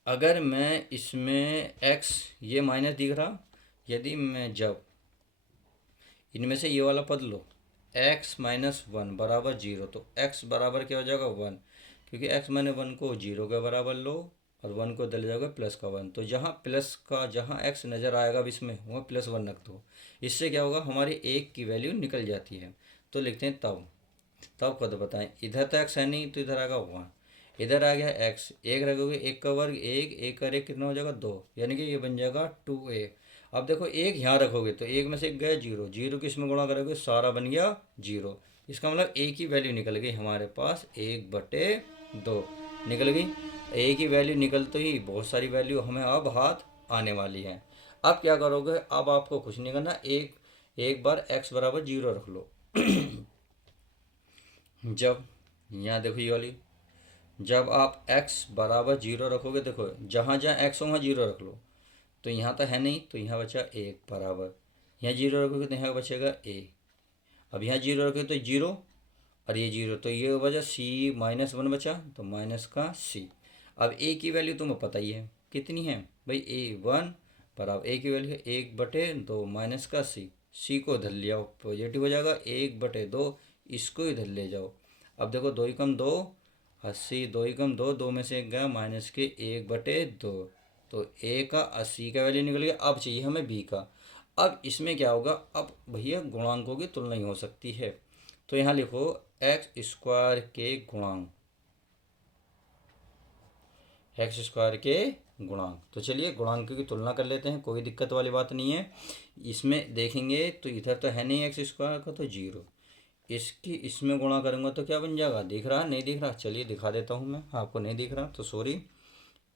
अगर मैं इसमें x ये माइनस दिख रहा, यदि मैं जब इनमें से ये वाला पद लो x माइनस वन बराबर जीरो, तो x बराबर क्या हो जाएगा वन, क्योंकि x मैंने वन को जीरो के बराबर लो और वन को दल जाएगा प्लस का वन, तो जहाँ प्लस का जहाँ x नज़र आएगा अब इसमें वहाँ प्लस वन रख दो। इससे क्या होगा, हमारी एक की वैल्यू निकल जाती है। तो लिखते हैं तब कद बताएं, इधर तो x है नहीं तो इधर आएगा वन, इधर आ गया x, एक रखोगे एक का वर्ग एक, एक का एक कितना हो जाएगा दो, यानी कि ये बन जाएगा टू ए। अब देखो एक यहाँ रखोगे तो एक में से एक गया जीरो, जीरो किस में गुणा करोगे सारा बन गया जीरो, इसका मतलब एक ही वैल्यू निकल गई हमारे पास एक बटे दो निकल गई। एक ही वैल्यू निकलते ही बहुत सारी वैल्यू हमें अब हाथ आने वाली है। अब क्या करोगे, अब आपको कुछ नहीं करना, एक बार x बराबर जीरो रख लो। जब यहाँ देखो ये वाली, जब आप x बराबर जीरो रखोगे, देखो जहाँ जहाँ x हो वहाँ जीरो रख लो, तो यहाँ तो है नहीं तो यहाँ बचा एक बराबर, यहाँ जीरो रखोगे तो यहाँ बचेगा a, अब यहाँ जीरो रखोगे तो जीरो और ये जीरो, तो ये वजह c माइनस वन बचा तो माइनस का c। अब a की वैल्यू तुम्हें पता ही है कितनी है भाई, a वन बराबर a की वैल्यू है एक बटे दो माइनस का c को इधर ले आओ पॉजिटिव हो जाएगा एक बटे दो, इसको इधर ले जाओ। अब देखो दो ही कम दो, अस्सी, दो ही कम दो, दो में से एक गया माइनस के एक बटे दो, तो a का 80 का वैल्यू निकल गया। अब चाहिए हमें b का। अब इसमें क्या होगा, अब भैया गुणांकों की तुलना ही हो सकती है, तो यहाँ लिखो एक्स स्क्वायर के गुणांक, एक्स स्क्वायर के गुणांक। तो चलिए गुणांक की तुलना कर लेते हैं, कोई दिक्कत वाली बात नहीं है। इसमें देखेंगे तो इधर तो है नहीं एक्स स्क्वायर का तो जीरो, इसकी इसमें गुणा करूँगा तो क्या बन जाएगा, दिख रहा नहीं दिख रहा, चलिए दिखा देता हूँ मैं, आपको नहीं दिख रहा तो सॉरी।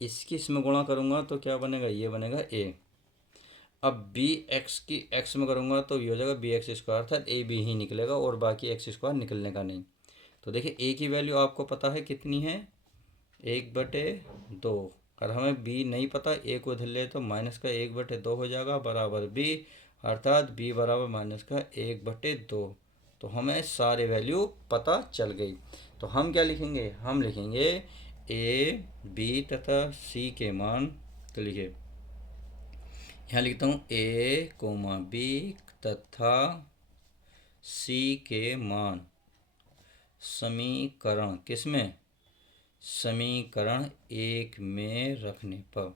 इसकी इसमें गुणा करूँगा तो क्या बनेगा, ये बनेगा ए। अब बी एक्स की एक्स में करूँगा तो ये हो जाएगा बी एक्स स्क्वायर, था ए बी ही निकलेगा और बाकी एक्स स्क्वायर निकलने का नहीं। तो देखिए ए की वैल्यू आपको पता है कितनी है, एक बटे दो, और हमें बी नहीं पता, ए को इधर ले तो माइनस का एक बटे दो हो जाएगा बराबर बी, अर्थात बी बराबर माइनस का एक बटे दो। तो हमें सारे वैल्यू पता चल गई। तो हम क्या लिखेंगे, हम लिखेंगे ए बी तथा सी के मान, तो लिखिए यहाँ लिखता हूँ ए कोमा बी तथा सी के मान समीकरण किसमें, समीकरण एक में रखने पर।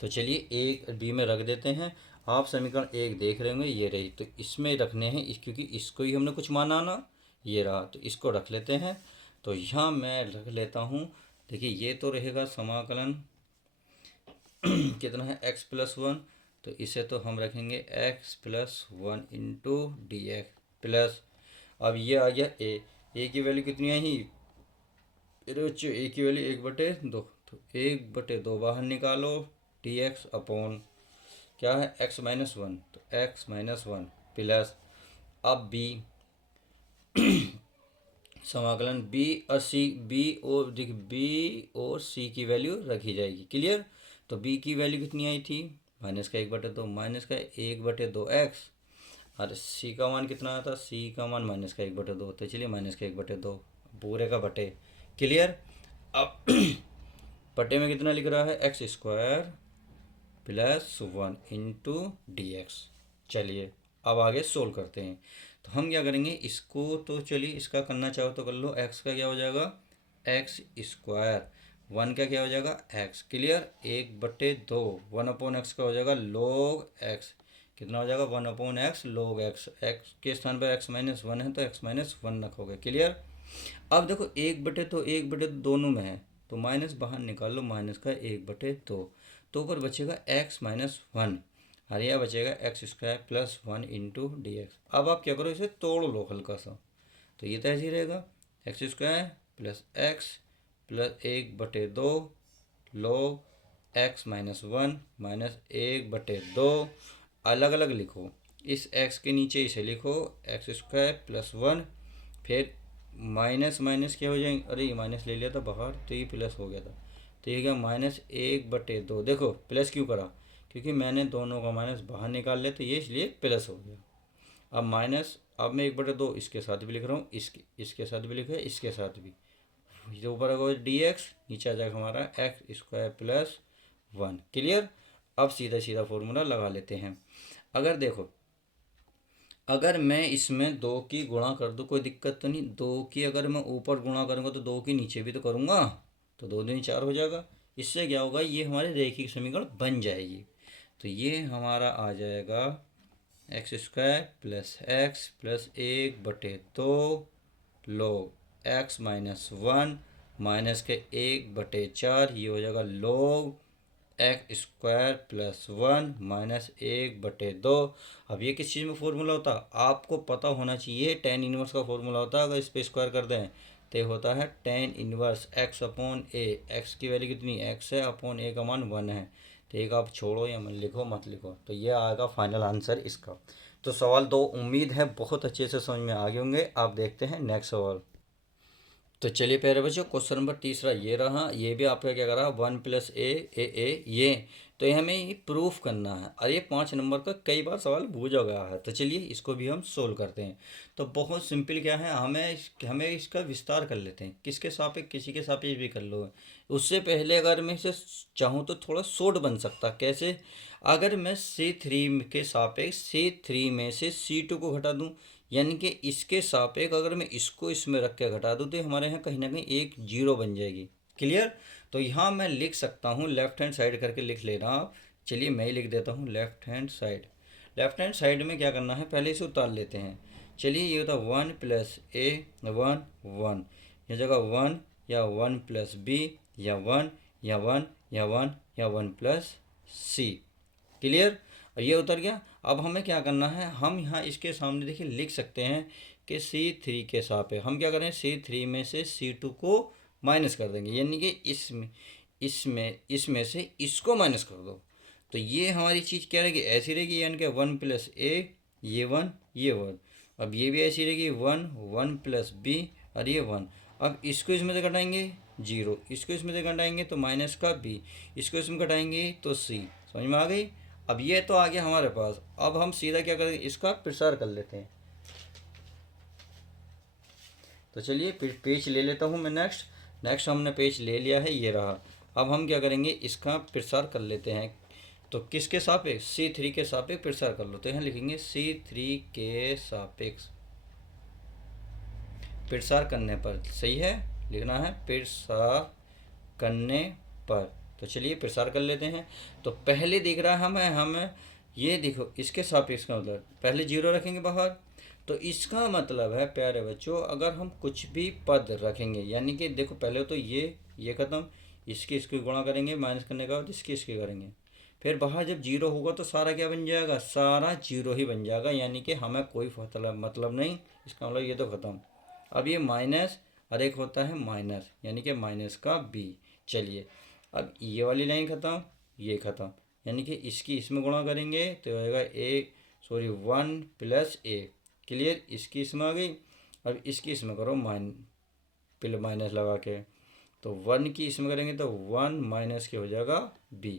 तो चलिए एक बी में रख देते हैं, आप समीकरण एक देख रहे होंगे ये रही, तो इसमें रखने हैं क्योंकि इसको ही हमने कुछ माना ना, ये रहा तो इसको रख लेते हैं। तो यहाँ मैं रख लेता हूँ, देखिए ये तो रहेगा समाकलन कितना है x प्लस वन, तो इसे तो हम रखेंगे x plus one into D x plus, अब ये आ गया ए की वैल्यू कितनी आई, मेरे बच्चों ए की वैल्यू एक बटे दो, तो एक बटे दो बाहर निकालो डी एक्स अपॉन क्या है x माइनस वन, तो x माइनस वन प्लस, अब b समाकलन b और c, b और देख b और c की वैल्यू रखी जाएगी। क्लियर। तो b की वैल्यू कितनी आई थी, माइनस का एक बटे दो, माइनस का एक बटे दो एक्स, और c का मान कितना आया था, c का मान माइनस का एक बटे दो, तो चलिए माइनस का एक बटे दो पूरे का बटे। क्लियर। अब बटे में कितना लिख रहा है x square plus 1 into D x. चलिए अब आगे सोल्व करते हैं। तो हम क्या करेंगे, इसको तो चलिए इसका करना चाहो तो कर लो। एक्स का क्या हो जाएगा, एक्स स्क्वायर, वन का क्या हो जाएगा एक्स। क्लियर, 1/2, 1/x का हो जाएगा log x। कितना हो जाएगा, 1/x log x। एक्स के स्थान पर x-1 है तो x-1 रखोगे। क्लियर। अब देखो 1/2 दोनों में है तो माइनस बाहर निकाल लो, माइनस का 1/2 तो ऊपर बचेगा x-1 और यह बचेगा x² + 1 इंटू डी एक्स। अब आप क्या करो, इसे तोड़ लो हल्का सा, तो ये तो ऐसे ही रहेगा x² + x + 1/2 log x-1 - 1/2। अलग अलग लिखो, इस x के नीचे इसे लिखो x² + 1, फिर माइनस माइनस क्या हो जाएंगे, अरे ये माइनस ले लिया था बाहर तो ये प्लस हो गया था, तो ये क्या -1/2। देखो प्लस क्यों करा, क्योंकि मैंने दोनों का माइनस बाहर निकाल लिया तो ये इसलिए प्लस हो गया। अब माइनस, अब मैं 1/2 इसके साथ भी लिख रहा हूँ, इसके साथ भी लिखा है, इसके साथ भी। जो ऊपर होगा डी एक्स, नीचे आ जाएगा हमारा x² + 1। क्लियर। अब सीधा सीधा फॉर्मूला लगा लेते हैं। अगर देखो, अगर मैं इसमें 2 की गुणा कर दूँ कोई दिक्कत तो नहीं, 2 की अगर मैं ऊपर गुणा करूँगा तो 2 की नीचे भी तो करूँगा, तो 2 दूनी 4 हो जाएगा। इससे क्या होगा, ये हमारे रैखिक समीकरण बन जाएगी। तो ये हमारा आ जाएगा x² + x + 1/2 log x-1 minus के 1/4, ये हो जाएगा log x² + 1 - 1/2। अब ये किस चीज़ में फॉर्मूला होता है, आपको पता होना चाहिए, tan इनवर्स का फॉर्मूला होता है। अगर इस पे स्क्वायर कर दें तो होता है tan इनवर्स x/a। x की वैल्यू कितनी, x है, अपॉन a का मान 1 है। तो एक आप छोड़ो या लिखो मत लिखो, तो ये आएगा फाइनल आंसर इसका। तो सवाल 2 उम्मीद है बहुत अच्छे से समझ में आ गए होंगे। आप देखते हैं नेक्स्ट सवाल। तो चलिए प्यारे बच्चों, क्वेश्चन नंबर 3 ये रहा। ये भी आपका क्या करा, 1 + a ये, तो ये हमें ये प्रूफ करना है। और ये 5 नंबर का कई बार सवाल पूछा गया है। तो चलिए इसको भी हम सोल्व करते हैं। तो बहुत सिंपल क्या है, हमें इसका विस्तार कर लेते हैं। किसके सापेक्ष, किसी के सापेक्ष भी कर लो। उससे पहले अगर मैं इसे चाहूँ तो थोड़ा शॉर्ट बन सकता। कैसे, अगर मैं C3 के सापेक्ष C3 में से C2 को घटा दूँ, यानी कि इसके सापेक्ष अगर मैं इसको इसमें रख के घटा दूँ तो हमारे यहाँ कहीं ना कहीं एक जीरो बन जाएगी। क्लियर। तो यहाँ मैं लिख सकता हूँ, लेफ्ट हैंड साइड करके लिख लेना आप। चलिए मैं ही लिख देता हूँ left hand side. Left hand side में क्या करना है, पहले इसे उतार लेते हैं। चलिए ये होता 1 + a 1 1, यह जगह 1 या 1 + b या 1 या 1 या 1 या 1 + c। क्लियर। और ये उतर गया। अब हमें क्या करना है, हम यहाँ इसके सामने देखिए लिख सकते हैं कि C3 के सापेक्ष हम क्या करें, C3 में से C2 को माइनस कर देंगे, यानी कि इसमें से इसको माइनस कर दो। तो ये हमारी चीज़ क्या रहेगी, ऐसी रहेगी, यानी कि 1 + a, ये 1 ये 1। अब ये भी ऐसी रहेगी 1 1 + b और ये 1। अब इसको इसमें से घटाएंगे 0, इसको इसमें से घटाएंगे तो माइनस का b, इसको इसमें घटाएंगे तो c। समझ में आ गई। अब ये तो आ गया हमारे पास। अब हम सीधा क्या करेंगे, इसका प्रसार कर लेते हैं। तो चलिए पेज ले लेता हूँ मैं। नेक्स्ट हमने पेज ले लिया है, ये रहा। अब हम क्या करेंगे, इसका प्रसार कर लेते हैं। तो किसके सापेक्ष, C3 के सापेक्ष प्रसार कर लेते हैं। लिखेंगे C3 के सापेक्ष प्रसार करने पर, सही है, लिखना है प्रसार करने पर। तो चलिए प्रसार कर लेते हैं। तो पहले दिख रहा है हमें ये देखो, इसके सापेक्ष का मतलब पहले 0 रखेंगे बाहर। तो इसका मतलब है प्यारे बच्चों, अगर हम कुछ भी पद रखेंगे, यानी कि देखो पहले तो ये ख़त्म, इसकी गुणा करेंगे माइनस करने का, इसकी करेंगे, फिर बाहर जब 0 होगा तो सारा क्या बन जाएगा, सारा 0 ही बन जाएगा, यानी कि हमें कोई मतलब नहीं। इसका मतलब ये तो ख़त्म। अब ये माइनस और एक होता है माइनस, यानी कि माइनस का b। चलिए अब ये वाली लाइन ख़त्म, ये ख़त्म, यानी कि इसकी इसमें गुणा करेंगे तो आएगा 1 + a। क्लियर। इसकी इसमें आ गई। अब इसकी इसमें करो माइनस लगा के, तो 1 की इसमें करेंगे तो 1 माइनस के हो जाएगा b।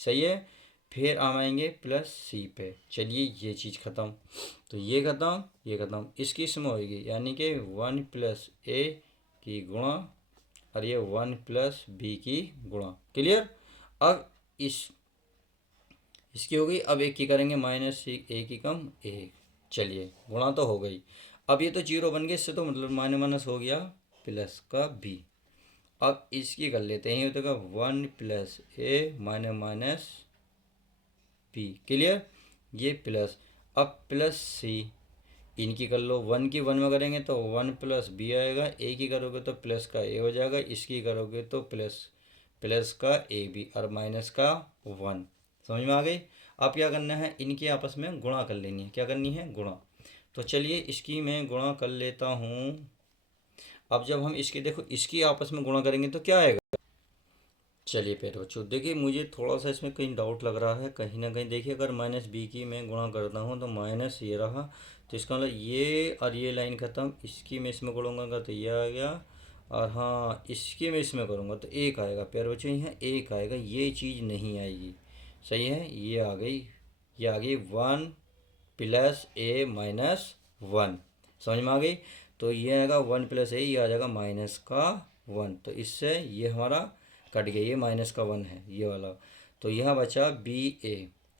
सही है। फिर हम आएंगे +c पे। चलिए ये चीज़ ख़त्म, तो ये ख़त्म ये ख़त्म, इसकी इसमें होगी, यानी कि 1 + a की गुणा और ये 1 + b की गुणा। क्लियर। अब इसकी हो गई। अब एक की करेंगे माइनस ए की कम एक। चलिए गुणा तो हो गई। अब ये तो जीरो बन गया, इससे तो मतलब माइनस माइनस हो गया प्लस का बी। अब इसकी कर लेते हैं, ये तो वन प्लस ए माइनस माइनस बी। क्लियर। ये प्लस, अब प्लस सी, इनकी कर लो। वन की वन में करेंगे तो वन प्लस बी आएगा, ए की करोगे तो प्लस का ए हो जाएगा, इसकी करोगे तो प्लस प्लस का ए बी और माइनस का वन। समझ में आ गई। अब क्या करना है, इनकी आपस में गुणा कर लेनी है। क्या करनी है, गुणा। तो चलिए इसकी मैं गुणा कर लेता हूँ। अब जब हम इसकी देखो इसकी आपस में गुणा करेंगे तो क्या आएगा। चलिए फिर बच्चों देखिए, मुझे थोड़ा सा इसमें कहीं डाउट लग रहा है कहीं ना कहीं। देखिए अगर माइनस बी की मैं गुणा करता हूँ तो माइनस ये रहा, तो इसका मतलब ये और ये लाइन ख़त्म। इसकी मैं इसमें करूँगा तो ये आ गया, और हाँ इसकी मैं इसमें करूँगा तो एक आएगा। प्यारे बच्चों यहाँ एक आएगा, ये चीज़ नहीं आएगी। सही है, ये आ गई। ये आ गई वन प्लस ए माइनस वन। समझ में आ गई। तो ये आएगा वन प्लस ए, ये आ जाएगा माइनस का वन। तो इससे ये हमारा कट गया, ये माइनस का वन है ये वाला। तो यह बचा बी ए।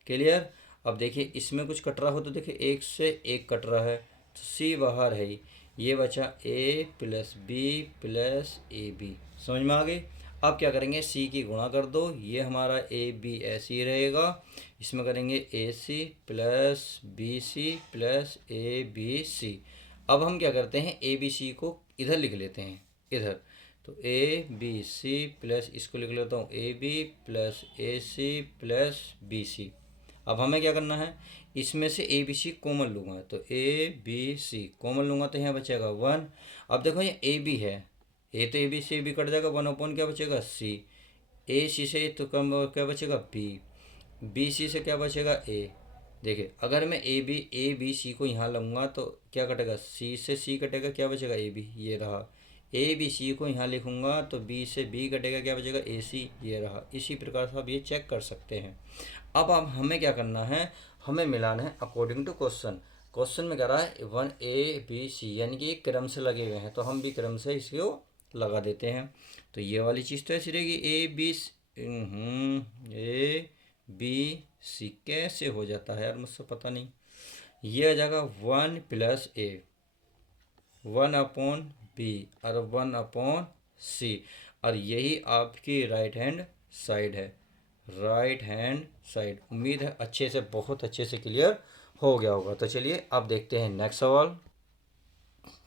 क्लियर। अब देखिए इसमें कुछ कट रहा हो तो देखिए एक से एक कट रहा है, तो सी बाहर है ही। ये बचा A plus B plus A B. समझ में आ गई। अब क्या करेंगे, सी की गुणा कर दो, ये हमारा ए बी ऐसे ही रहेगा। इसमें करेंगे A C plus B C plus A B C. अब हम क्या करते हैं, ए बी सी को इधर लिख लेते हैं, इधर। तो ए बी सी प्लस, इसको लिख लेता हूँ A B plus A C plus B C. अब हमें क्या करना है, इसमें से ए बी सी कॉमन लूँगा, तो ए बी सी कॉमन लूँगा तो यहाँ बचेगा वन। अब देखो ये ए बी है, ए तो ए बी कट जाएगा, वन अपॉन क्या बचेगा सी। ए सी से तो कम क्या बचेगा बी, बी सी से क्या बचेगा ए। देखिए अगर मैं ए बी सी को यहाँ लूँगा तो क्या कटेगा, सी से सी कटेगा, क्या बचेगा ए बी, ये रहा। ए बी सी को यहाँ लिखूँगा तो बी से बी कटेगा, क्या बचेगा ए सी, ये रहा। इसी प्रकार से आप ये चेक कर सकते हैं। अब हमें क्या करना है, हमें मिलाना है अकॉर्डिंग टू क्वेश्चन। क्वेश्चन में कह रहा है वन ए बी सी, यानी कि एक क्रम से लगे हुए हैं, तो हम भी क्रम से इसको लगा देते हैं। तो ये वाली चीज़ तो ऐसी रहेगी ए बी ए बी सी। कैसे हो जाता है यार, मुझसे पता नहीं। ये आ जाएगा वन प्लस ए, वन अपॉन बी और वन अपॉन सी। और यही आपकी राइट हैंड साइड है, राइट हैंड साइड। उम्मीद है अच्छे से, बहुत अच्छे से क्लियर हो गया होगा। तो चलिए अब देखते हैं नेक्स्ट सवाल।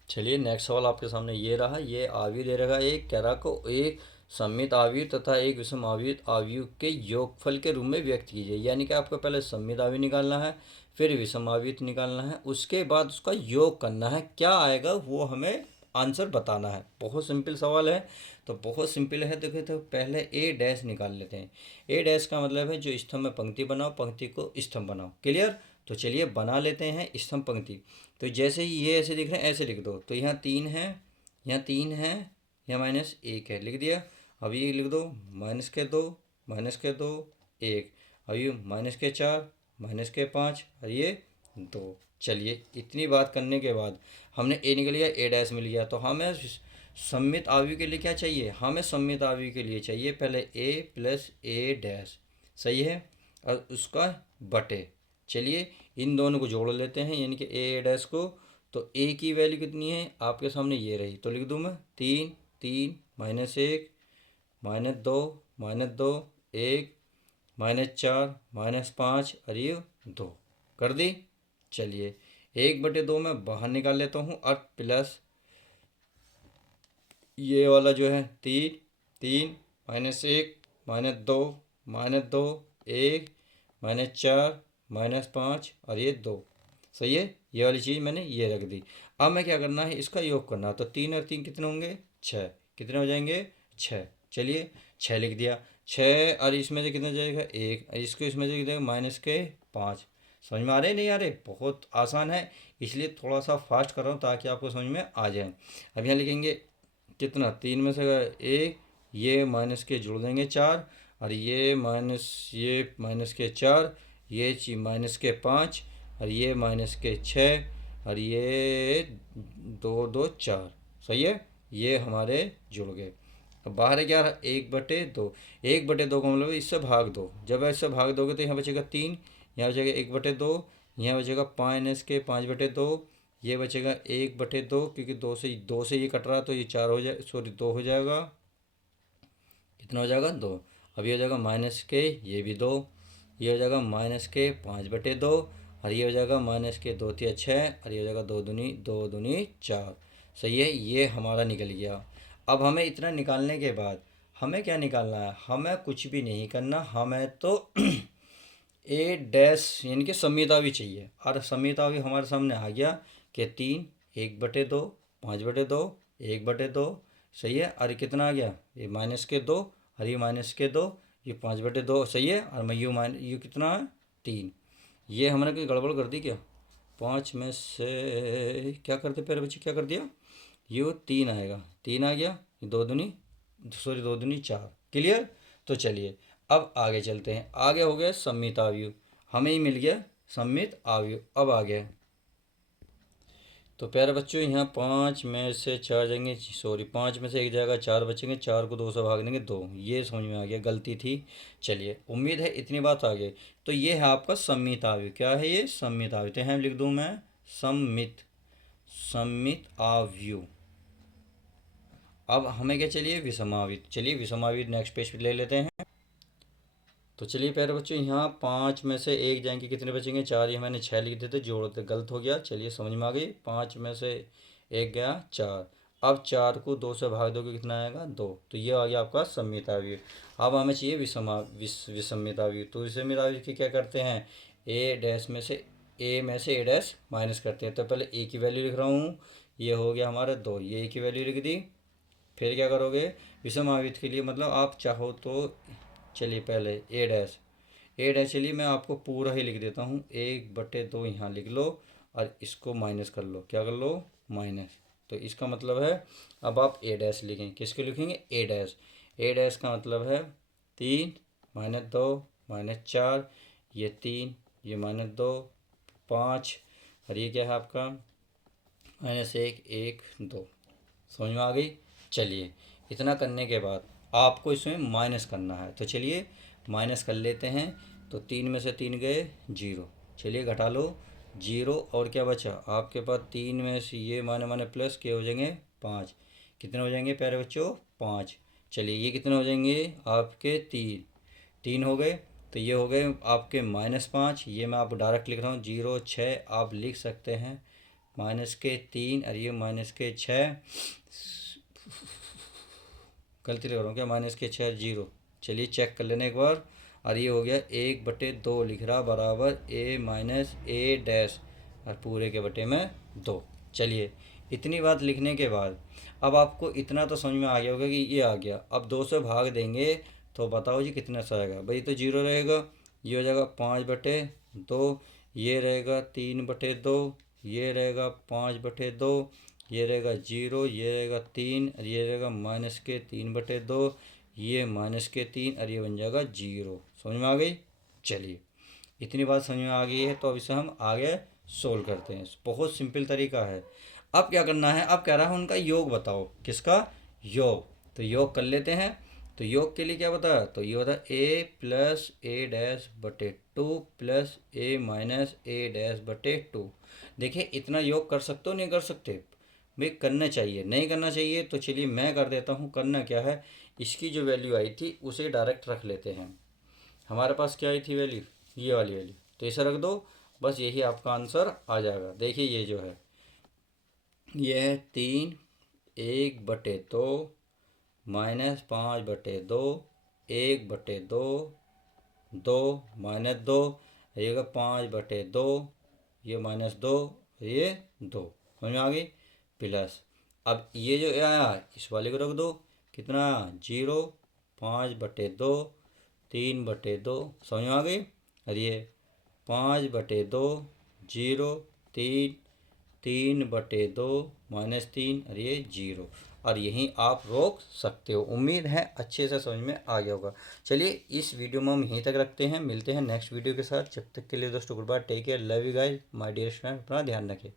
चलिए नेक्स्ट सवाल आपके सामने ये रहा। ये आव्यूह दे रखा है, एक कह रहा को एक सममित आव्यूह तथा एक विषम आव्यूह के योगफल के रूप में व्यक्त कीजिए। यानी कि आपको पहले सममित आव्यूह निकालना है, फिर विषम आव्यूह निकालना है, उसके बाद उसका योग करना है। क्या आएगा वो हमें आंसर बताना है। बहुत सिंपल सवाल है, तो बहुत सिंपल है। देखिए तो पहले ए डैश निकाल लेते हैं। ए डैश का मतलब है जो स्तंभ में पंक्ति बनाओ, पंक्ति को स्तंभ बनाओ। क्लियर। तो चलिए बना लेते हैं स्तंभ पंक्ति। तो जैसे ही ये ऐसे दिख रहे हैं ऐसे लिख दो। तो यहाँ तीन है, यहाँ तीन है, यहाँ माइनस एक है, लिख दिया। अब ये लिख दो माइनस के दो, माइनस के दो एक। अब ये माइनस के चार, माइनस के पाँच और ये दो। चलिए इतनी बात करने के बाद हमने ए निकल गया, ए डैश मिल गया। तो हमें सममित आव्यूह के लिए क्या चाहिए, हमें सममित आव्यूह के लिए चाहिए पहले ए प्लस ए डैश। सही है। और उसका बटे। चलिए इन दोनों को जोड़ लेते हैं, यानी कि ए डैश को। तो ए की वैल्यू कितनी है आपके सामने ये रही, तो लिख दूँ मैं तीन, तीन माइनस एक, माइनस दो एक, माइनस चार, माइनस पाँच और ये दो कर दी। चलिए एक बटे दो मैं बाहर निकाल लेता हूँ, और प्लस ये वाला जो है तीन, तीन माइनस एक, माइनस दो एक, माइनस चार, माइनस पाँच और ये दो। सही है। ये वाली चीज़ मैंने ये रख दी। अब मैं क्या करना है, इसका योग करना। तो तीन और तीन कितने होंगे, छः। कितने हो जाएंगे, छः। चलिए छः लिख दिया। छः और इसमें से कितना जाएगा एक, इसको इसमें से कितना माइनस के पाँच। समझ में आ रहे नहीं आ रहे, बहुत आसान है, इसलिए थोड़ा सा फास्ट कर रहा हूँ ताकि आपको समझ में आ जाए। अब यहाँ लिखेंगे कितना, तीन में से एक, ये माइनस के जोड़ देंगे चार, और ये माइनस के चार, ये माइनस के पाँच, और ये माइनस के छः, और ये दो दो चार। सही है, ये हमारे जुड़ गए। अब बाहर है क्या, 1/2। 1/2 का मतलब इससे भाग दो, जब इससे भाग दोगे तो यहाँ बचेगा 3, यहाँ बचेगा 1/2, यहाँ बचेगा -5/2, ये बचेगा 1/2, क्योंकि दो से ये कट रहा है तो ये 4 हो जाए, सॉरी 2 हो जाएगा। कितना हो जाएगा, 2। अब ये हो जाएगा -के, ये भी 2, ये हो जाएगा -के 5/2, और ये हो जाएगा -के 2×3=6, और ये हो जाएगा 2×2=4। सही है, ये हमारा निकल गया। अब हमें इतना निकालने के बाद हमें क्या निकालना है, हमें कुछ भी नहीं करना, हमें तो ए डैश यानी कि सममितावी चाहिए। और सममितावी हमारे सामने आ गया कि 3, 1/2, 5/2, 1/2। सही है, और ये कितना आ गया, ये -के 2, और ये -के 2, ये 5/2। सही है, और मैं यू कितना है, 3। ये हमने कोई गड़बड़ कर दी क्या, 5 में से क्या करते प्यारे बच्चे, क्या कर दिया, ये 3 आएगा, 3 आ गया, 2×4। क्लियर। तो चलिए अब आगे चलते हैं। आगे हो गया सममित अवयव, हमें ही मिल गया सममित अवयव। अब आ गया, तो प्यारे बच्चों यहाँ 5 में से 4 जाएंगे, सॉरी 5 में से 1 जाएगा, 4 बचेंगे, 4 को 2 से भाग देंगे 2। ये समझ में आ गया, गलती थी। चलिए उम्मीद है इतनी बात आ गई। तो ये है आपका सममित अवयव। क्या है ये, सममित अवयव। तो यहाँ लिख दूँ मैं सममित अवयव। अब हमें क्या, चलिए विषमावित। चलिए विषमावित नेक्स्ट पेज पे ले लेते हैं। तो चलिए प्यारे बच्चों यहाँ 5 में से 1 जाएंगे, कितने बचेंगे, 4। ये मैंने 6 लिख देते, जोड़ते गलत हो गया। चलिए समझ में आ गई, 5 में से 1 गया 4। अब 4 को 2 से भाग दोगे कितना आएगा, 2। तो ये आ गया आपका सममित अवयव। अब हमें चाहिए विषमित अवयव। तो विषमित अवयव की क्या करते हैं, ए में से ए डैश माइनस करते हैं। तो पहले ए की वैल्यू लिख रहा हूँ, ये हो गया हमारा 2, ये ए की वैल्यू लिख दी। फिर क्या करोगे, विषमावित के लिए मतलब आप चाहो तो, चलिए पहले ए डैश चलिए मैं आपको पूरा ही लिख देता हूँ, 1/2 यहाँ लिख लो, और इसको माइनस कर लो, क्या कर लो, माइनस। तो इसका मतलब है अब आप ए डैश लिखेंगे, किसके लिखेंगे, ए डैश का मतलब है 3 -2 -4, ये 3, ये -2 5, और ये क्या है आपका -1 1 2। समझ में आ गई। चलिए इतना करने के बाद आपको इसमें माइनस करना है। तो चलिए माइनस कर लेते हैं। तो 3 में से 3 गए 0, चलिए घटा लो 0, और क्या बचा आपके पास, 3 में से ये माने माने प्लस के हो जाएंगे 5। कितने हो जाएंगे प्यारे बच्चों, 5। चलिए ये कितने हो जाएंगे आपके, 3 हो गए। तो ये हो गए आपके -5। ये मैं आपको डायरेक्ट लिख रहा हूँ, 0 6 आप लिख सकते हैं, -3, और ये -6, गलती लग रहा हूँ क्या, -6 0। चलिए चेक कर लेना एक बार। और ये हो गया 1/2 लिख रहा बराबर ए डैश, और पूरे के बटे में 2। चलिए इतनी बात लिखने के बाद अब आपको इतना तो समझ में आ गया होगा कि ये आ गया। अब 2 से भाग देंगे तो बताओ जी कितना सा आएगा, भाई तो 0 रहेगा, ये हो जाएगा 5/2, ये रहेगा 3/2, ये रहेगा 5/2, ये रहेगा 0, ये रहेगा 3, और ये रहेगा -3/2, ये -3, और ये बन जाएगा 0। समझ में आ गई। चलिए इतनी बात समझ में आ गई है, तो अब इसे हम आगे सोल्व करते हैं। बहुत सिंपल तरीका है। अब क्या करना है, अब कह रहा है उनका योग बताओ, किसका, योग। तो योग कर लेते हैं। तो योग के लिए क्या बताया, तो ये होता है a+a'/2 प्लस a-a'/2। देखिए इतना योग कर सकते हो, नहीं कर सकते भाई, करना चाहिए, नहीं करना चाहिए तो चलिए मैं कर देता हूँ। करना क्या है, इसकी जो वैल्यू आई थी उसे डायरेक्ट रख लेते हैं। हमारे पास क्या आई थी वैल्यू, ये वाली वैल्यू, तो इसे रख दो, बस यही आपका आंसर आ जाएगा। देखिए ये जो है, ये है 3 1/2 -5/2 1/2 2 -2, ये 5/2, ये -2, ये 2। समझ में आ गई। प्लस अब ये जो आया इस वाले को रख दो, कितना 0 5/2 3/2। समझ में आ गई। और ये 5/2 0 3 3/2 -3, और ये 0। और यहीं आप रोक सकते हो। उम्मीद है अच्छे से समझ में आ गया होगा। चलिए इस वीडियो में हम यहीं तक रखते हैं, मिलते हैं नेक्स्ट वीडियो के साथ। जब तक के लिए दोस्तों good bye, take care, love you guys, my dear student, अपना ध्यान रखें।